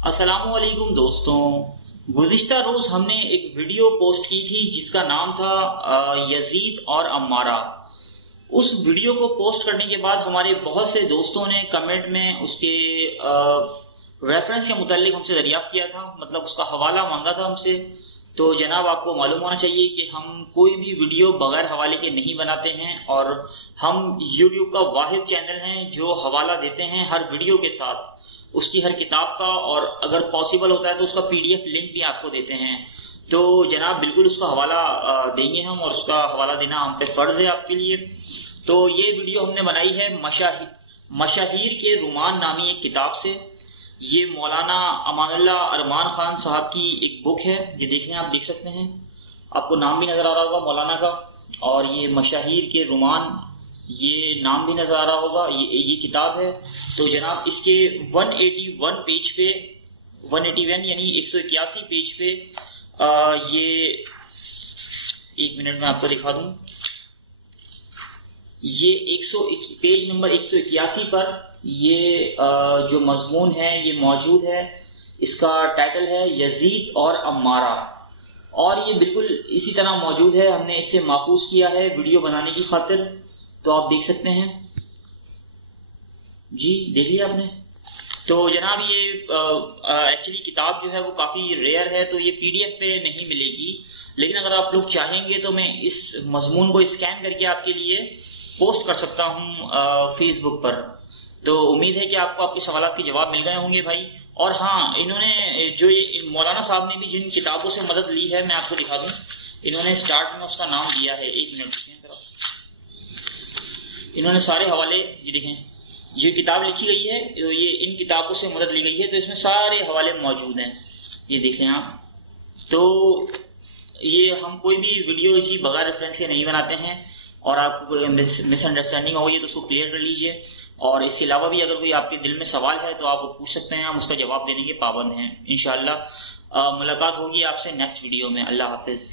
السلام علیکم دوستوں، گزشتہ روز ہم نے ایک ویڈیو پوسٹ کی تھی جس کا نام تھا یزید اور عمارہ۔ اس ویڈیو کو پوسٹ کرنے کے بعد ہمارے بہت سے دوستوں نے کمنٹ میں اس کے ریفرنس کے متعلق ہم سے دریافت کیا تھا، مطلب اس کا حوالہ مانگا تھا ہم سے۔ تو جناب آپ کو معلوم ہونا چاہیے کہ ہم کوئی بھی ویڈیو بغیر حوالے کے نہیں بناتے ہیں، اور ہم یوٹیوب کا واحد چینل ہیں جو حوالہ دیتے ہیں ہر ویڈیو کے ساتھ، اس کی ہر کتاب کا، اور اگر پاسبل ہوتا ہے تو اس کا PDF لنک بھی آپ کو دیتے ہیں۔ تو جناب بالکل اس کا حوالہ دیں گے ہم، اور اس کا حوالہ دینا ہم پہ فرض ہے آپ کے لیے۔ تو یہ ویڈیو ہم نے بنائی ہے مشاہیر کے رومان نامی ایک کتاب سے۔ یہ مولانا امان اللہ ارمان خان صاحب کی ایک بک ہے، یہ دیکھیں آپ دیکھ سکتے ہیں، آپ کو نام بھی نظر آ رہا ہوگا مولانا کا، اور یہ مشاہیر کے رومان، یہ نام بھی نظر آ رہا ہوگا، یہ کتاب ہے۔ تو جناب اس کے 181 پیج پہ، 181 یعنی 181 پیج پہ یہ ایک منٹ میں آپ کو دکھا دوں، یہ پیج نمبر 181 پر یہ جو مضمون ہے یہ موجود ہے۔ اس کا ٹائٹل ہے یزید اور عمارہ، اور یہ بالکل اسی طرح موجود ہے، ہم نے اس سے ماخوذ کیا ہے ویڈیو بنانے کی خاطر۔ تو آپ دیکھ سکتے ہیں، جی دیکھ لیا آپ نے۔ تو جناب یہ ایکچولی کتاب جو ہے وہ کافی ریئر ہے، تو یہ PDF پہ نہیں ملے گی، لیکن اگر آپ لوگ چاہیں گے تو میں اس مضمون کو اسکین کر کے آپ کے لیے پوسٹ کر سکتا ہوں فیس بک پر۔ تو امید ہے کہ آپ کو آپ کے سوالات کے جواب مل گئے ہوں گے بھائی۔ اور ہاں، انہوں نے جو مولانا صاحب نے بھی جن کتابوں سے مدد لی ہے میں آپ کو دکھا دوں، انہوں نے سٹارٹ میں اس کا نام دیا ہے، ایک منٹ انہوں نے سارے حوالے، یہ دیکھیں جو کتاب لکھی گئی ہے یہ ان کتابوں سے مدد لی گئی ہے، تو اس میں سارے حوالے موجود ہیں، یہ دیکھ لیں آپ۔ تو یہ ہم کوئی بھی ویڈیو جی بغیر ریفرنس کے نہیں بناتے ہیں، اور آپ کو مس انڈرسٹینڈنگ ہو یہ تو اس کو کلیئر کر لیجئے۔ اور اس کے علاوہ بھی اگر کوئی آپ کے دل میں سوال ہے تو آپ پوچھ سکتے ہیں، ہم اس کا جواب دینے کے پابند ہیں۔ انشاءاللہ ملاقات ہوگی آپ سے نیکسٹ ویڈیو میں۔ اللہ حافظ۔